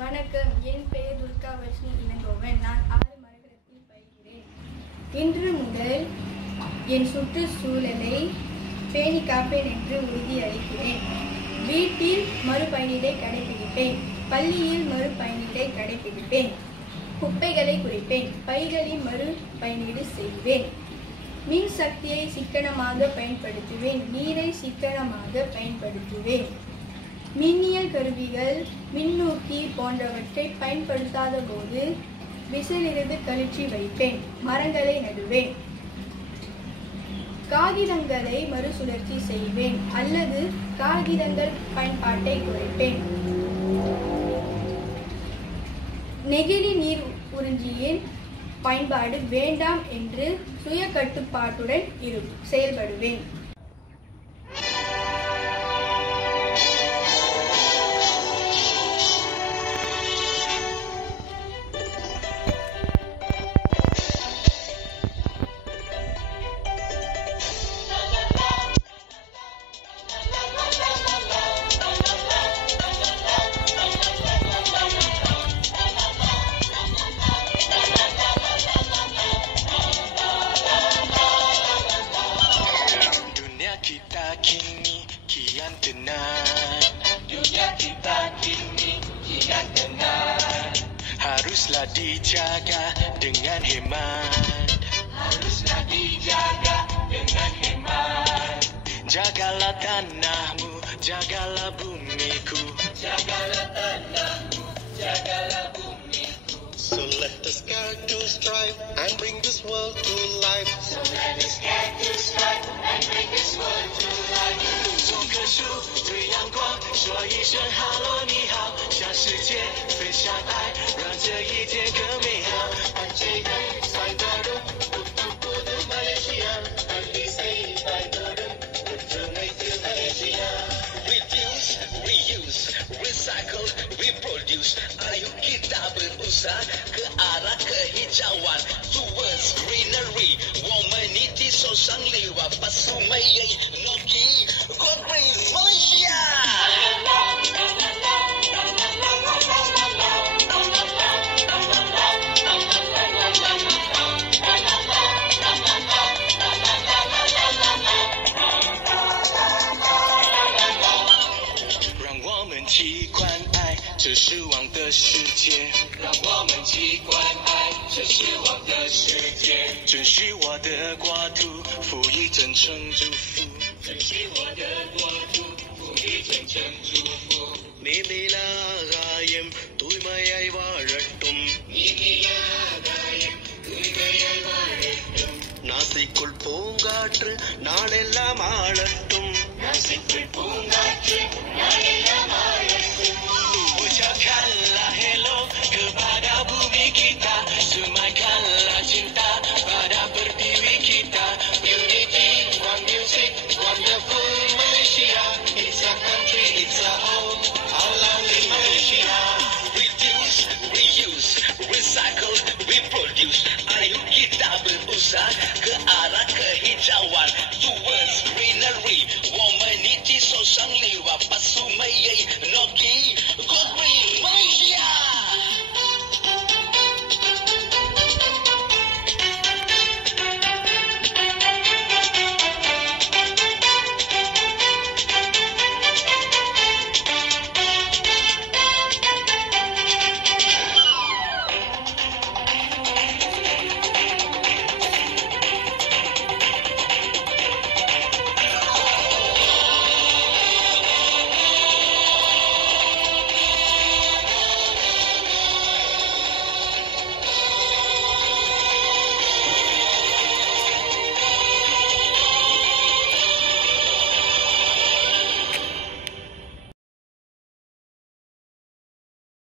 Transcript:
வணக்கம். என் பெயர் துர்கா வர்ஷினி இளங்கோவன். நான் 6 மரகதத்தில் பயில்கிறேன். இன்று முதல் என் சுற்றுச்சூழலை பேணி காப்பேன் என்று உறுதியளிக்கிறேன். வீட்டில் மறுபயனீடை கடைபிடிப்பேன். பள்ளியில் மறுபயனீடை கடைபிடிப்பேன். குப்பைகளை குறைப்பேன். பைகளில் மறுபயனீடு செய்வேன். மின் சக்தியை சிக்கனமாக பயன்படுத்துவேன். நீரை சிக்கனமாக பயன்படுத்துவேன். மின்னியல் கருவிகள், மின்னூக்கி போன்றவற்றை பயன்படுத்தாத போது விசிலிருந்து கழற்றி வைப்பேன். மரங்களை நடுவேன். காகிதங்களை மறுசுழற்சி செய்வேன் அல்லது காகிதங்கள் பயன்பாட்டை குறைப்பேன். நெகிழி நீர் உறிஞ்சியின் பயன்பாடு வேண்டாம் என்று சுய கட்டுப்பாட்டுடன் செயல்படுவேன். Dunia kita kini kian tenang. Haruslah dijaga dengan hemat. Haruslah dijaga dengan hemat. Jagalah tanahmu, jagalah bumiku. Jagalah tanahmu, jagalah bumiku. So let us care to strive and bring this world to life. So let us care to strive and bring this world to life. 种棵树，对阳光说一声 Hello 你好，向世界分享爱，让这一天更美好。Panjaikan Sayadarum, Putu Malaysia, Alisai Sayadarum, Putu Malaysia. Reduce, reuse, recycle, reproduce. Ayo kita berusaha ke arah kehijauan, towards greenery. 我们一起手上力挽把树莓诺基。God bless Malaysia. நீதியாகாயம் தூய்மையாய் வாழட்டும். நாசிக்குள் பூங்காற்று நாளெல்லாம் ஆளட்டும். Ucapkanlah hello kepada bumi kita, semaikanlah cinta pada pertiwi kita. Unity, one music, wonderful Malaysia. It's a country, it's a home, our lovely Malaysia. Reduce, reuse, recycle, reproduce. Ayo kita berusaha ke